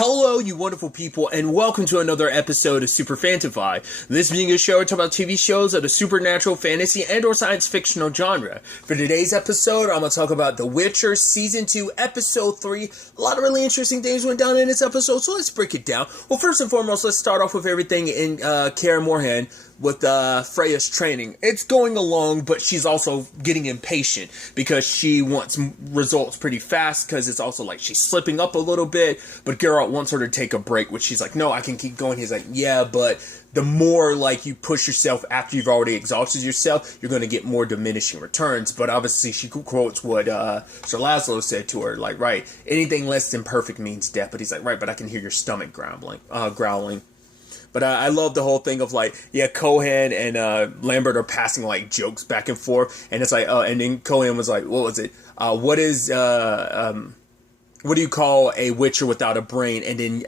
Hello, you wonderful people, and welcome to another episode of Super-Fanta-Fi. This being a show I talk about TV shows of the supernatural, fantasy, and or science fictional genre. For today's episode, I'm going to talk about The Witcher Season 2, Episode 3. A lot of really interesting things went down in this episode, so let's break it down. Well, first and foremost, let's start off with everything in Kaer Morhen with Freya's training. It's going along, but she's also getting impatient because she wants results pretty fast, because it's also like she's slipping up a little bit, but Geralt wants her to take a break, which she's like, no, I can keep going. He's like, yeah, but the more like you push yourself after you've already exhausted yourself, you're going to get more diminishing returns. But obviously she quotes what Sir Laszlo said to her, like, right, anything less than perfect means death. But he's like, right, but I can hear your stomach growling. But I love the whole thing of like, yeah, Cohen and Lambert are passing like jokes back and forth, and it's like, and then Cohen was like, what was it? What do you call a Witcher without a brain? And then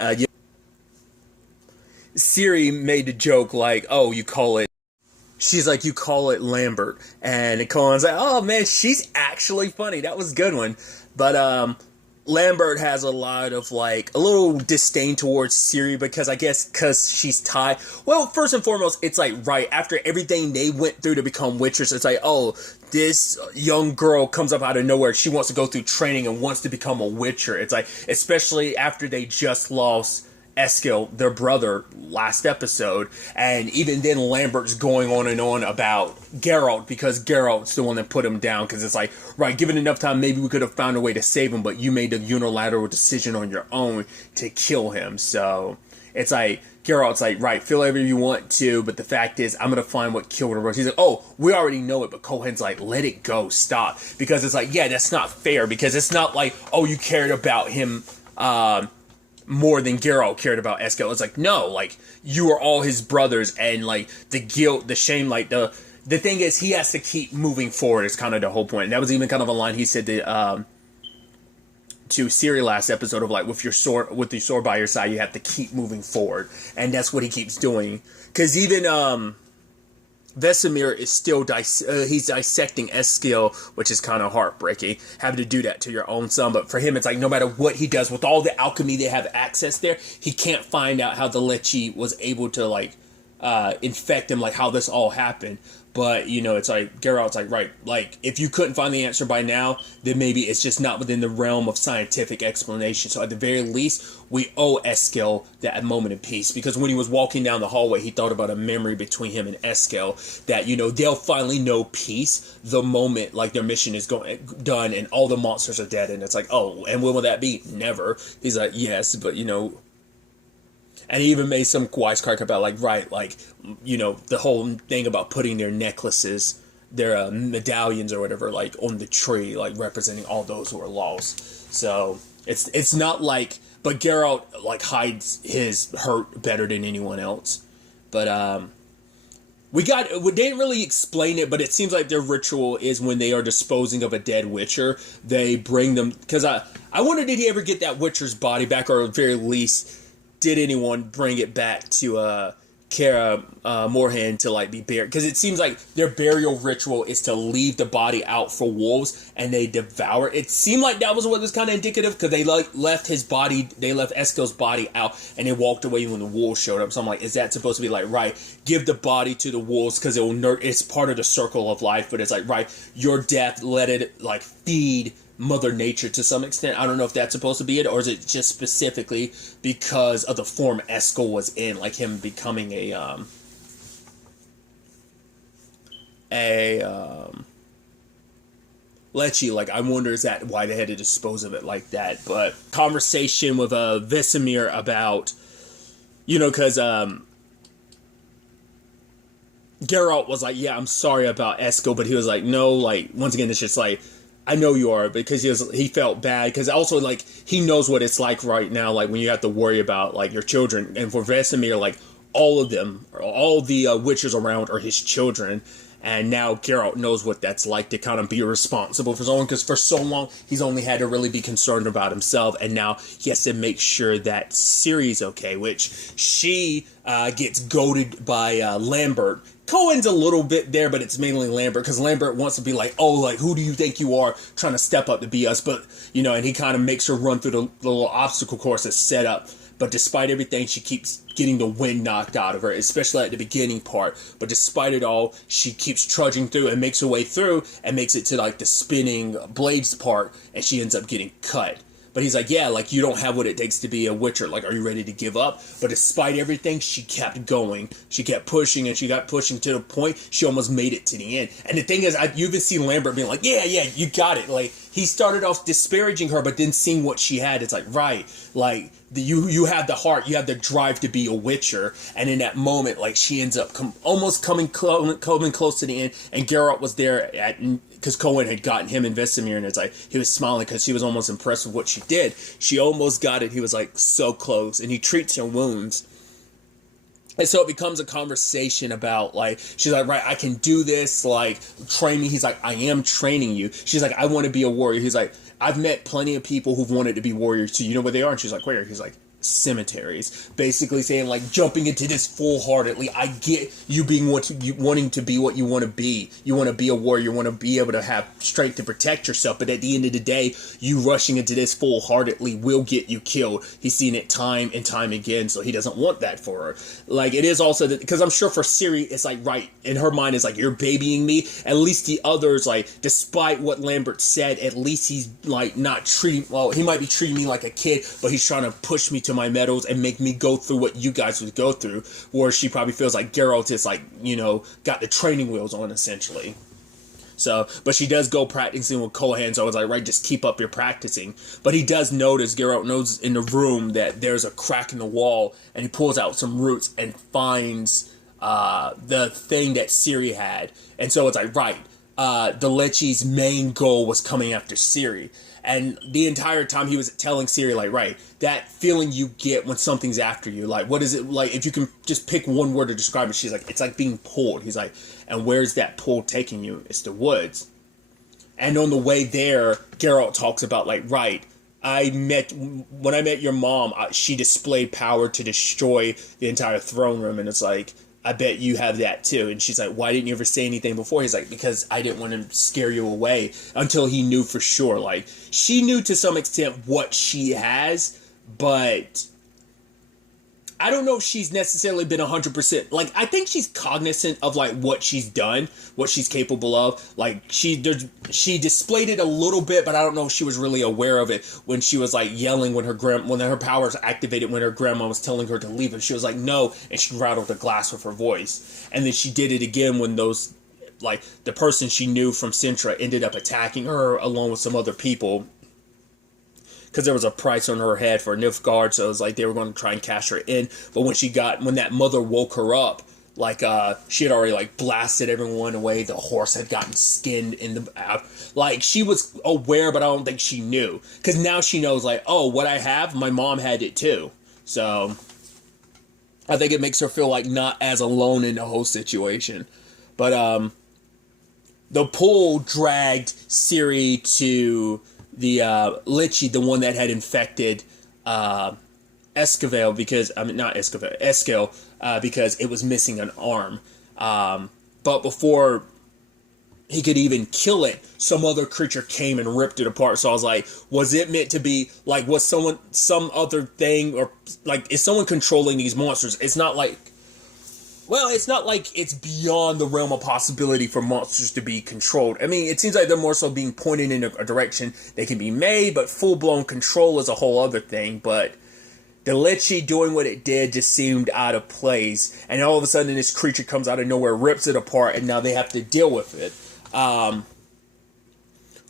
Ciri made the joke like, oh, you call it. She's like, you call it Lambert, and Cohen's like, oh man, she's actually funny. That was a good one. But Lambert has a lot of, like, a little disdain towards Ciri because I guess because she's tied. Well, first and foremost, it's like, right, after everything they went through to become Witchers, it's like, oh, this young girl comes up out of nowhere. She wants to go through training and wants to become a Witcher. It's like, especially after they just lost Eskil, their brother, last episode, and even then Lambert's going on and on about Geralt because Geralt's the one that put him down, because it's like, right, given enough time, maybe we could have found a way to save him, but you made the unilateral decision on your own to kill him. So it's like, Geralt's like, right, feel whatever you want to, but the fact is, I'm gonna find what killed her. He's like, oh, we already know it, but Cohen's like, let it go, stop, because it's like, yeah, that's not fair, because it's not like, oh, you cared about him more than Geralt cared about Eskil. It's like, no, like, you are all his brothers, and like the guilt, the shame, like the thing is, he has to keep moving forward is kind of the whole point. And that was even kind of a line he said to Ciri last episode of like, with your sword by your side, you have to keep moving forward, and that's what he keeps doing. Because even Vesemir is still he's dissecting Eskil, which is kind of heartbreaking, having to do that to your own son. But for him, it's like, no matter what he does, with all the alchemy they have access there, he can't find out how the Lechi was able to like infect him, like how this all happened. But, you know, it's like, Geralt's like, right, like, if you couldn't find the answer by now, then maybe it's just not within the realm of scientific explanation. So at the very least, we owe Eskil that moment of peace. Because when he was walking down the hallway, he thought about a memory between him and Eskil that, you know, they'll finally know peace the moment, like, their mission is done and all the monsters are dead. And it's like, oh, and when will that be? Never. He's like, yes, but, you know. And he even made some wisecrack about, like, right, like, you know, the whole thing about putting their necklaces, their medallions or whatever, like, on the tree, like, representing all those who are lost. So, it's not like, but Geralt, like, hides his hurt better than anyone else. But, we didn't really explain it, but it seems like their ritual is when they are disposing of a dead Witcher, they bring them, because I wonder, did he ever get that Witcher's body back, or at the very least, did anyone bring it back to Kaer Morhen to like be buried? Because it seems like their burial ritual is to leave the body out for wolves and they devour it. It seemed like that was what was kind of indicative, because they like left Eskil's body out and they walked away when the wolves showed up. So I'm like, is that supposed to be like, right, give the body to the wolves because it's part of the circle of life? But it's like, right, your death, let it like feed Mother Nature to some extent. I don't know if that's supposed to be it, or is it just specifically because of the form Eskil was in, like him becoming a Lechi. Like, I wonder, is that why they had to dispose of it like that? But conversation with Vesemir about, you know, because Geralt was like, yeah, I'm sorry about Eskil, but he was like, no, like, once again, it's just like, I know you are, because he felt bad, because also, like, he knows what it's like right now, like, when you have to worry about, like, your children, and for Vesemir, like, all of them, all the witches around are his children, and now Geralt knows what that's like to kind of be responsible for someone, because for so long, he's only had to really be concerned about himself, and now he has to make sure that Ciri's okay, which she gets goaded by Lambert, Cohen's a little bit there, but it's mainly Lambert, because Lambert wants to be like, oh, like, who do you think you are, trying to step up to be us, but, you know, and he kind of makes her run through the little obstacle course that's set up. But despite everything, she keeps getting the wind knocked out of her, especially at the beginning part. But despite it all, she keeps trudging through and makes her way through and makes it to, like, the spinning blades part, and she ends up getting cut. But he's like, yeah, like, you don't have what it takes to be a Witcher. Like, are you ready to give up? But despite everything, she kept going. She kept pushing, and she got pushing to the point she almost made it to the end. And the thing is, you even see Lambert being like, yeah, you got it. Like, he started off disparaging her, but then seeing what she had, it's like, right, like, you have the heart, you have the drive to be a Witcher. And in that moment, like, she ends up almost coming close to the end, and Geralt was there because Cohen had gotten him and Vesemir, and it's like, he was smiling because he was almost impressed with what she did. She almost got it. He was like, so close, and he treats her wounds. And so it becomes a conversation about, like, she's like, right, I can do this, like, train me. He's like, I am training you. She's like, I want to be a warrior. He's like, I've met plenty of people who've wanted to be warriors too. You know where they are? And she's like, where? He's like, cemeteries. Basically saying, like, jumping into this full-heartedly. I get you being wanting to be what you want to be. You want to be a warrior. You want to be able to have strength to protect yourself. But at the end of the day, you rushing into this full-heartedly will get you killed. He's seen it time and time again, so he doesn't want that for her. Like, it is also that, because I'm sure for Ciri, it's like, right, in her mind, it's like, you're babying me. At least the others, like, despite what Lambert said, at least he's, like, not treating, well, he might be treating me like a kid, but he's trying to push me to my medals and make me go through what you guys would go through. Where she probably feels like Geralt is, like, you know, got the training wheels on, essentially. So, but she does go practicing with Cohen, so I was like, right, just keep up your practicing. But he does notice, Geralt knows in the room that there's a crack in the wall, and he pulls out some roots and finds the thing that Ciri had. And so it's like, right, the Lechi's main goal was coming after Ciri. And the entire time he was telling Ciri, like, right, that feeling you get when something's after you, like, what is it, like, if you can just pick one word to describe it, she's like, it's like being pulled. He's like, and where's that pull taking you? It's the woods. And on the way there, Geralt talks about, like, right, when I met your mom, she displayed power to destroy the entire throne room, and it's like, I bet you have that too. And she's like, why didn't you ever say anything before? He's like, because I didn't want to scare you away, until he knew for sure. Like, she knew to some extent what she has, but I don't know if she's necessarily been 100%. Like, I think she's cognizant of, like, what she's done, what she's capable of. Like, she displayed it a little bit, but I don't know if she was really aware of it when she was, like, yelling when her powers activated when her grandma was telling her to leave. And she was like, no, and she rattled the glass with her voice. And then she did it again when those, like, the person she knew from Sintra ended up attacking her along with some other people, because there was a price on her head for Nilfgaard, so it was like they were going to try and cash her in. But when that mother woke her up, like, she had already, like, blasted everyone away. The horse had gotten skinned in the, like, she was aware, but I don't think she knew. Because now she knows, like, oh, what I have, my mom had it too. So, I think it makes her feel, like, not as alone in the whole situation. But, the pull dragged Ciri to the Lichy, the one that had infected Esquivel, because, I mean, not Esquivel, Eskel, because it was missing an arm. But before he could even kill it, some other creature came and ripped it apart. So I was like, was it meant to be, like, was some other thing, or, like, is someone controlling these monsters? It's not like, well, it's not like it's beyond the realm of possibility for monsters to be controlled. I mean, it seems like they're more so being pointed in a direction they can be made, but full-blown control is a whole other thing. But the Lichy doing what it did just seemed out of place. And all of a sudden, this creature comes out of nowhere, rips it apart, and now they have to deal with it.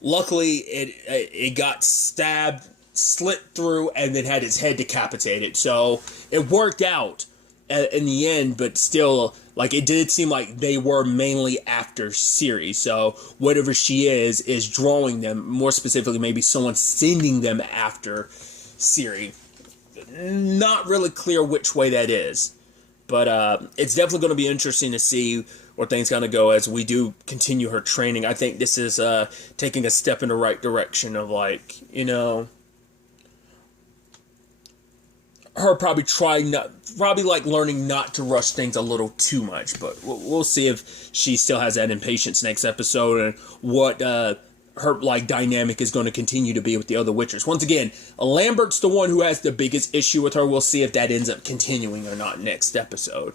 Luckily, it got stabbed, slit through, and then had its head decapitated. So it worked out in the end, but still, like, it did seem like they were mainly after Ciri. So whatever she is drawing them. More specifically, maybe someone sending them after Ciri. Not really clear which way that is, but it's definitely going to be interesting to see where things going to go as we do continue her training. I think this is taking a step in the right direction of, like, you know, her probably like learning not to rush things a little too much. But we'll see if she still has that impatience next episode, and what her like dynamic is going to continue to be with the other Witchers. Once again, Lambert's the one who has the biggest issue with her. We'll see if that ends up continuing or not next episode.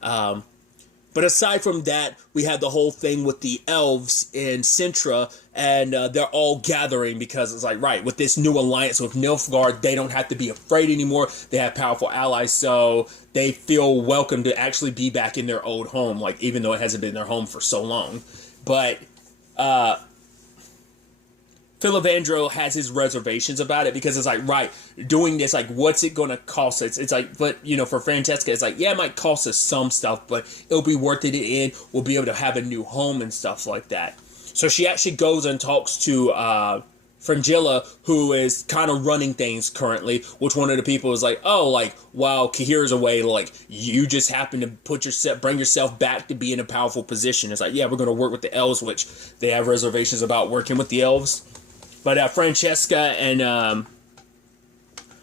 But aside from that, we had the whole thing with the elves in Sintra, and they're all gathering because it's like, right, with this new alliance with Nilfgaard, they don't have to be afraid anymore. They have powerful allies, so they feel welcome to actually be back in their old home, like even though it hasn't been their home for so long. But Filavandro has his reservations about it because it's like, right, doing this, like, what's it going to cost us? It's like, but, you know, for Francesca, it's like, yeah, it might cost us some stuff, but it'll be worth it in. We'll be able to have a new home and stuff like that. So she actually goes and talks to Fringilla, who is kind of running things currently, which one of the people is like, oh, like, wow, Kahira's away, like, you just happen to bring yourself back to be in a powerful position. It's like, yeah, we're going to work with the elves, which they have reservations about working with the elves. But Francesca and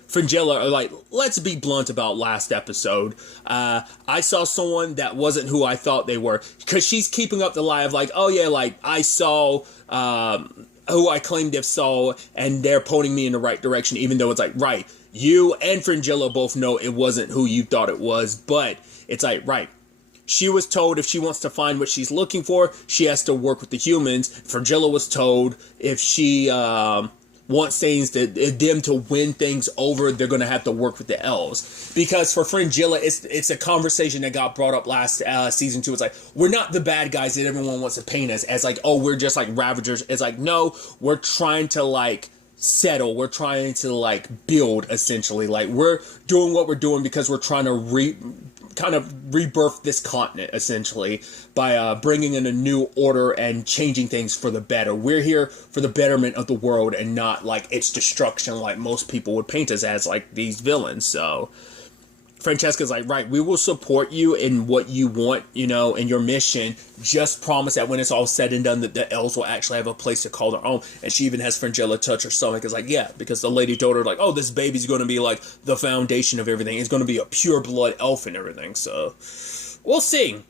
Fringilla are like, let's be blunt about last episode. I saw someone that wasn't who I thought they were. Because she's keeping up the lie of like, oh yeah, like, I saw who I claimed to saw, and they're pointing me in the right direction, even though it's like, right, you and Fringilla both know it wasn't who you thought it was. But it's like, right, she was told if she wants to find what she's looking for, she has to work with the humans. Fringilla was told if she wants them to win things over, they're going to have to work with the elves. Because for Fringilla, it's a conversation that got brought up last season 2. It's like, we're not the bad guys that everyone wants to paint us as, like, oh, we're just like Ravagers. It's like, no, we're trying to, like, settle. We're trying to, like, build, essentially. Like, we're doing what we're doing because we're trying to kind of rebirth this continent, essentially, by bringing in a new order and changing things for the better. We're here for the betterment of the world and not, like, its destruction like most people would paint us as, like, these villains. So Francesca's like, right, we will support you in what you want, you know, in your mission. Just promise that when it's all said and done that the elves will actually have a place to call their own. And she even has Fringilla touch her stomach. It's like, yeah, because the lady told her, like, oh, this baby's going to be, like, the foundation of everything. It's going to be a pure blood elf and everything. So we'll see.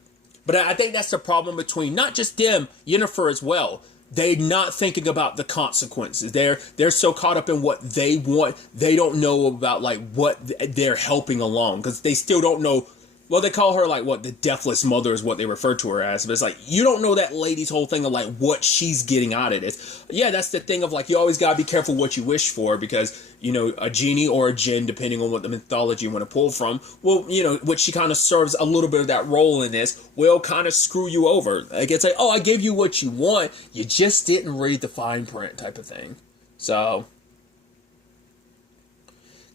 But I think that's the problem between not just them, Yennefer as well. They're not thinking about the consequences. They're so caught up in what they want, they don't know about, like, what they're helping along, because they still don't know. Well, they call her, like, what, the Deathless Mother is what they refer to her as. But it's like, you don't know that lady's whole thing of, like, what she's getting out of this. Yeah, that's the thing of, like, you always gotta be careful what you wish for, because, you know, a genie or a djinn, depending on what the mythology you want to pull from, well, you know, which she kind of serves a little bit of that role in this, will kind of screw you over. Like, it's like, oh, I gave you what you want, you just didn't read the fine print type of thing. So,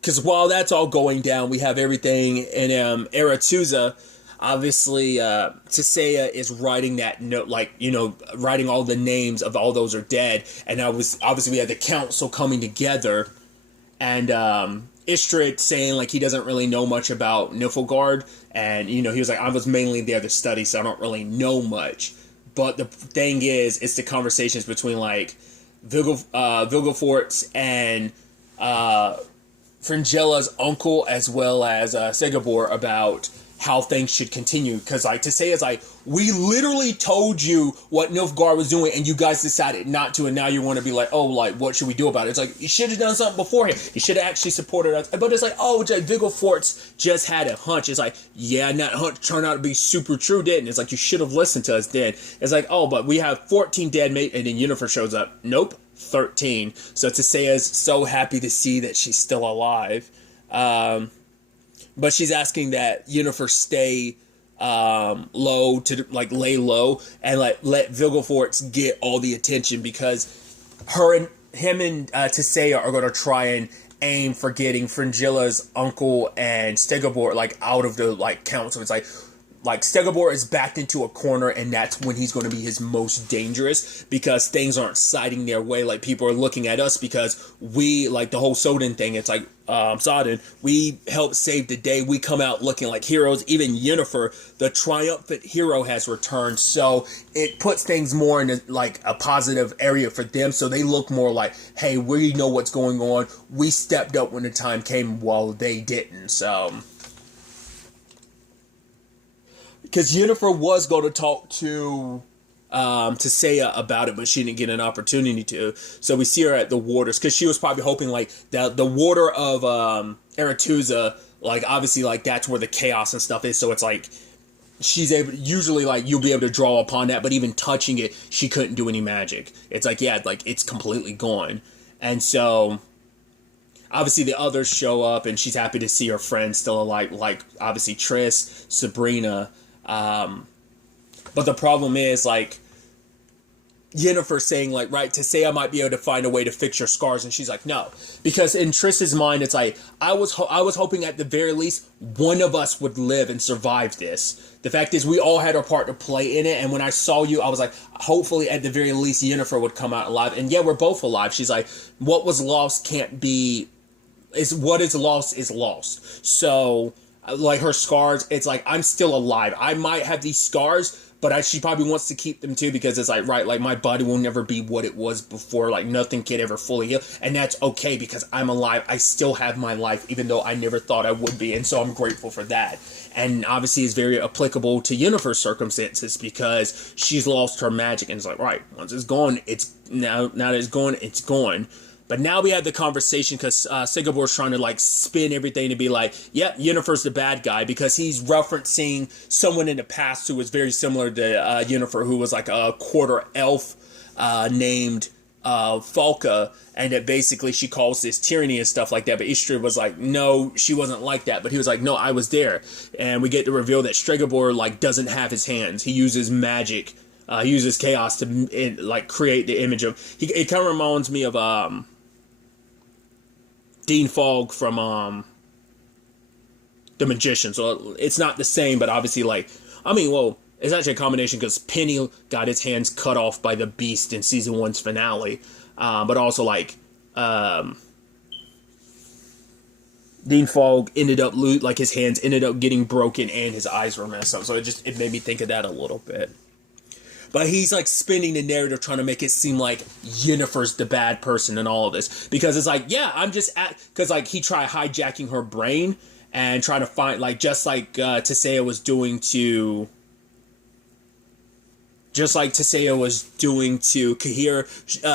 because while that's all going down, we have everything in Aretuza. Obviously, Tisea is writing that note, like, you know, writing all the names of all those are dead. And obviously we had the council coming together, and Istrid saying, like, he doesn't really know much about Nilfgaard. And, you know, he was like, I was mainly there to study, so I don't really know much. But the thing is, it's the conversations between, like, Vilgefortz and Fringilla's uncle, as well as Segabor, about how things should continue. Because, like, to say is like, we literally told you what Nilfgaard was doing, and you guys decided not to, and now you want to be like, oh, like, what should we do about it? It's like, you should have done something beforehand. You should have actually supported us. But it's like, oh, Vilgefortz just had a hunch. It's like, yeah, and that hunch turned out to be super true, didn't it? It's like, you should have listened to us then. It's like, oh, but we have 14 dead mates, and then Yennefer shows up. Nope. 13. So Tisea's so happy to see that she's still alive. But she's asking that Yennefer stay low, to, like, lay low, and, like, let Vilgefortz get all the attention, because him and Tisea are going to try and aim for getting Fringilla's uncle and Stegobor, like, out of the, like, council. It's like like Stegabor is backed into a corner, and that's when he's going to be his most dangerous, because things aren't siding their way. Like, people are looking at us because we, like the whole Soden thing, it's like, Soden, we help save the day. We come out looking like heroes. Even Yennefer, the triumphant hero, has returned. So it puts things more in like a positive area for them. So they look more like, hey, we know what's going on. We stepped up when the time came, while they didn't. So, because Yennefer was going to talk to Seiya about it, but she didn't get an opportunity to. So we see her at the waters, because she was probably hoping like the water of Aretuza, like obviously like that's where the chaos and stuff is. So it's like she's able, usually like you'll be able to draw upon that, but even touching it, she couldn't do any magic. It's like, yeah, like it's completely gone. And so obviously the others show up, and she's happy to see her friends still alive, like obviously Triss, Sabrina. But the problem is, like, Yennefer saying, like, right, to say I might be able to find a way to fix your scars, and she's like, no. Because in Triss's mind, it's like, I was hoping at the very least one of us would live and survive this. The fact is, we all had our part to play in it, and when I saw you, I was like, hopefully at the very least Yennefer would come out alive. And yeah, we're both alive. She's like, what was lost can't be, what is lost is lost. So, like, her scars, it's like, I'm still alive. I might have these scars, but she probably wants to keep them too, because it's like, right, like my body will never be what it was before. Like, nothing can ever fully heal. And that's okay, because I'm alive. I still have my life, even though I never thought I would be. And so I'm grateful for that. And obviously it's very applicable to Yennefer's circumstances, because she's lost her magic. And it's like, right, once it's gone, it's now that it's gone, it's gone. But now we have the conversation, because Sigabor's trying to, like, spin everything to be like, yep, Yennefer's the bad guy, because he's referencing someone in the past who was very similar to Yennefer, who was, like, a quarter elf named Falca, and that basically she calls this tyranny and stuff like that. But Istrid was like, no, she wasn't like that. But he was like, no, I was there. And we get to reveal that Stregobor, like, doesn't have his hands. He uses magic. He uses chaos to, like, create the image of... It kind of reminds me of... Dean Fogg from The Magician. So it's not the same, but obviously, like, I mean, well, it's actually a combination, because Penny got his hands cut off by the Beast in season 1's finale, but also, like, Dean Fogg ended up like his hands ended up getting broken and his eyes were messed up. So it made me think of that a little bit. But he's, like, spinning the narrative, trying to make it seem like Yennefer's the bad person in all of this. Because it's like, yeah, I'm just because, like, he tried hijacking her brain and trying to find, like, just like Tissaia was doing to... Just like Tissaia was doing to Cahir,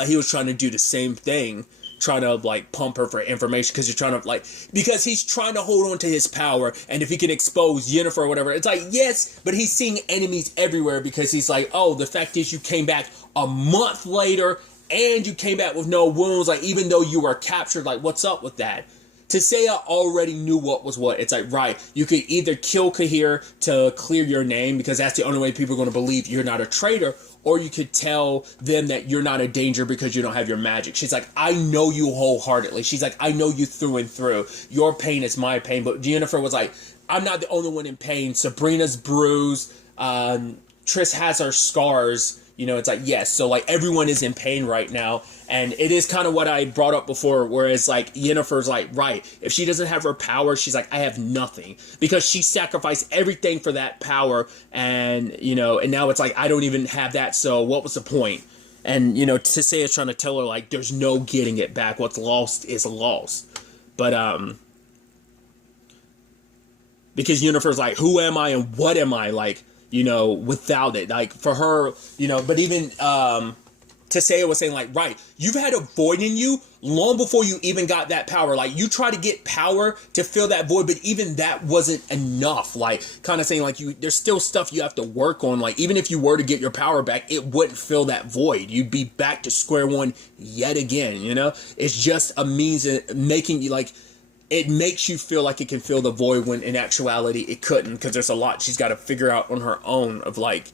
he was trying to do the same thing. Trying to, like, pump her for information, because you're trying to, like, because he's trying to hold on to his power, and if he can expose Yennefer or whatever, it's like, yes, but he's seeing enemies everywhere, because he's like, oh, the fact is you came back a month later, and you came back with no wounds, like, even though you were captured, like, what's up with that? Tissaia already knew what was what. It's like, right, you could either kill Cahir to clear your name, because that's the only way people are going to believe you're not a traitor, or you could tell them that you're not a danger because you don't have your magic. She's like, I know you wholeheartedly. She's like, I know you through and through. Your pain is my pain. But Yennefer was like, I'm not the only one in pain. Sabrina's bruised. Triss has her scars. You know, it's like, yes. So, like, everyone is in pain right now. And it is kind of what I brought up before, whereas, like, Yennefer's like, right, if she doesn't have her power, she's like, I have nothing. Because she sacrificed everything for that power, and, you know, and now it's like, I don't even have that, so what was the point? And, you know, Tissaia trying to tell her, like, there's no getting it back. What's lost is lost. But, because Yennefer's like, who am I and what am I, like, you know, without it? Like, for her, you know, but even, Tissaia was saying, like, right, you've had a void in you long before you even got that power. Like, you try to get power to fill that void, but even that wasn't enough. Like, kind of saying, like, there's still stuff you have to work on. Like, even if you were to get your power back, it wouldn't fill that void. You'd be back to square one yet again, you know? It's just a means of making you, like, it makes you feel like it can fill the void when in actuality it couldn't, because there's a lot she's got to figure out on her own of, like,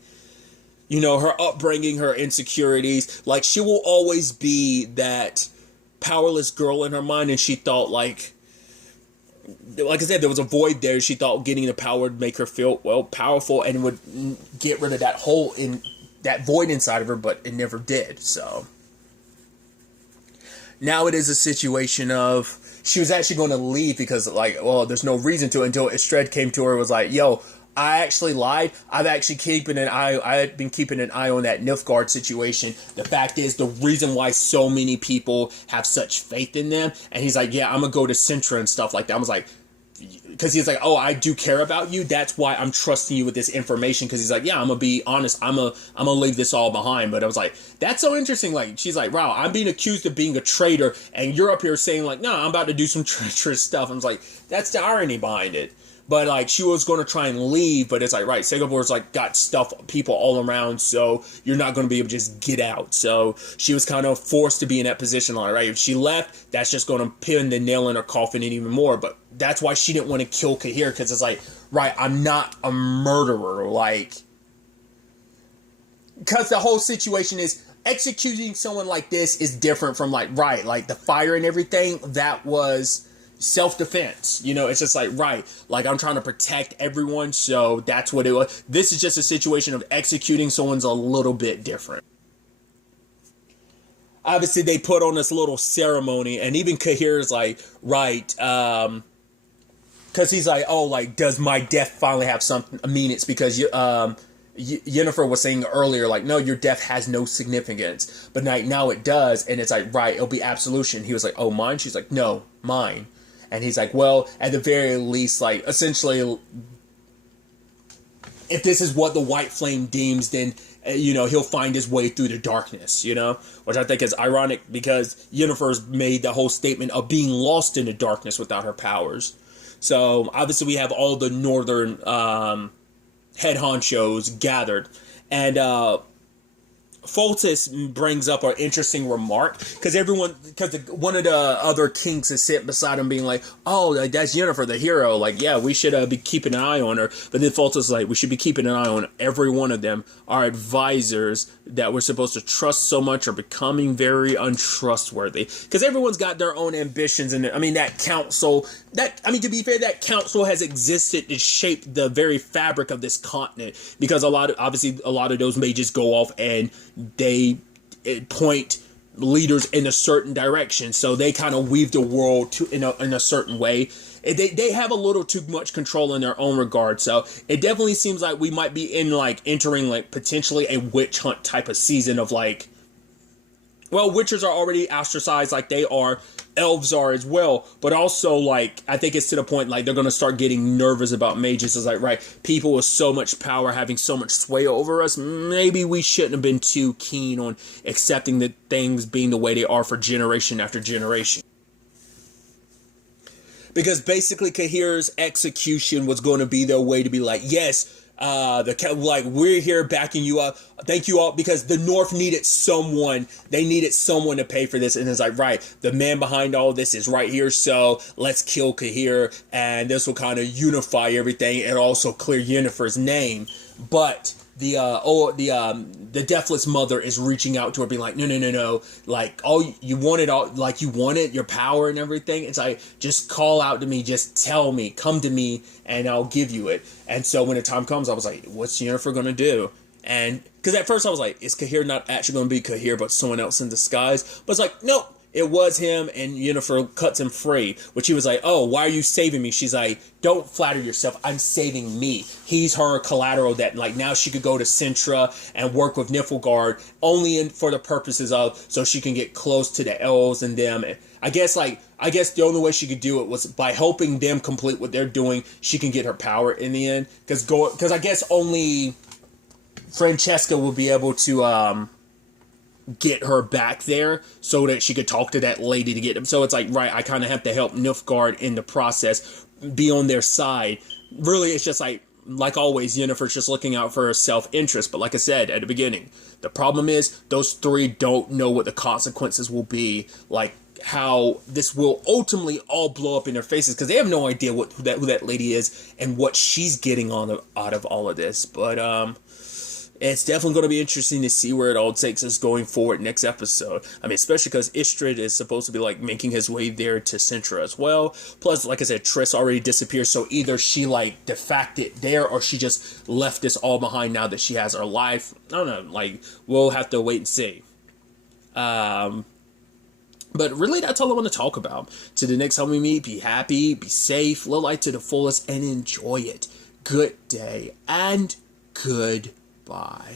you know, her upbringing, her insecurities. Like, she will always be that powerless girl in her mind, and she thought, like, like I said, there was a void there. She thought getting the power would make her feel, well, powerful and would get rid of that hole in that void inside of her, but it never did. So now it is a situation of she was actually going to leave because, like, well, there's no reason to, until Estred came to her and was like, yo, I actually lied. I've been keeping an eye on that Nilfgaard situation. The fact is, the reason why so many people have such faith in them, and he's like, yeah, I'm gonna go to Sintra and stuff like that. I was like, because he's like, oh, I do care about you. That's why I'm trusting you with this information. Because he's like, yeah, I'm gonna be honest. I'm gonna leave this all behind. But I was like, that's so interesting. Like, she's like, wow, I'm being accused of being a traitor, and you're up here saying like, no, I'm about to do some treacherous stuff. I was like, that's the irony behind it. But like, she was going to try and leave, but it's like, right, Segabor's like got people all around, so you're not going to be able to just get out. So she was kind of forced to be in that position. Like, right, if she left, that's just going to pin the nail in her coffin even more. But that's why she didn't want to kill Cahir, because it's like, right, I'm not a murderer. Like, because the whole situation is, executing someone like this is different from like, right, like the fire and everything, that was self-defense. You know, it's just like, right, like I'm trying to protect everyone, so that's what it was. This is just a situation of executing someone's a little bit different. Obviously, they put on this little ceremony, and even Cahir is like, right, because he's like, oh, like, does my death finally have something? I mean, it's because Yennefer was saying earlier, like, no, your death has no significance, but now it does, and it's like, right, it'll be absolution. He was like, oh, mine? She's like, no, mine. And he's like, well, at the very least, like, essentially, if this is what the White Flame deems, then, you know, he'll find his way through the darkness, you know? Which I think is ironic, because Yennefer's made the whole statement of being lost in the darkness without her powers. So, obviously, we have all the northern head honchos gathered. And Foltest brings up an interesting remark, because one of the other kings is sitting beside him being like, oh, that's Yennefer, the hero, like, yeah, we should be keeping an eye on her. But then Foltest is like, we should be keeping an eye on every one of them. Our advisors that we're supposed to trust so much are becoming very untrustworthy, because everyone's got their own ambitions. And I mean, that council, to be fair, that council has existed to shape the very fabric of this continent, because a lot of those may just go off and they point leaders in a certain direction, so they kind of weave the world in a certain way. They have a little too much control in their own regard, so it definitely seems like we might be entering potentially a witch hunt type of season of like, well, witchers are already ostracized like they are, elves are as well, but also, like, I think it's to the point, like, they're going to start getting nervous about mages. It's like, right, people with so much power having so much sway over us, maybe we shouldn't have been too keen on accepting the things being the way they are for generation after generation. Because basically Cahir's execution was going to be their way to be like, yes, we're here backing you up. Thank you all, because the North needed someone. They needed someone to pay for this, and it's like, right, the man behind all this is right here, so let's kill Cahir, and this will kind of unify everything and also clear Yennefer's name. But the Deathless Mother is reaching out to her, being like, no, like, you wanted your power and everything. It's like, just call out to me, just tell me, come to me, and I'll give you it. And so when the time comes, I was like, what's Yennefer gonna do? And because at first I was like, is Cahir not actually gonna be Cahir, but someone else in disguise? But it's like, nope. It was him, and Yennefer cuts him free, which he was like, oh, why are you saving me? She's like, don't flatter yourself. I'm saving me. He's her collateral that, like, now she could go to Sintra and work with Niflgaard only for the purposes of, so she can get close to the elves and them. I guess the only way she could do it was by helping them complete what they're doing. She can get her power in the end. Because I guess only Francesca will be able to, get her back there so that she could talk to that lady to get them. So it's like, right, I kind of have to help Nilfgaard in the process, be on their side. Really, it's just like always, Yennefer's just looking out for her self-interest. But like I said at the beginning, the problem is those three don't know what the consequences will be, like how this will ultimately all blow up in their faces, because they have no idea who that lady is and what she's getting out of all of this. But It's definitely going to be interesting to see where it all takes us going forward next episode. I mean, especially because Istrid is supposed to be like making his way there to Sintra as well. Plus, like I said, Triss already disappeared, so either she like defected there or she just left this all behind now that she has her life. I don't know. Like, we'll have to wait and see. But really, that's all I want to talk about. To the next time we meet, be happy, be safe, live life to the fullest, and enjoy it. Good day and goodbye.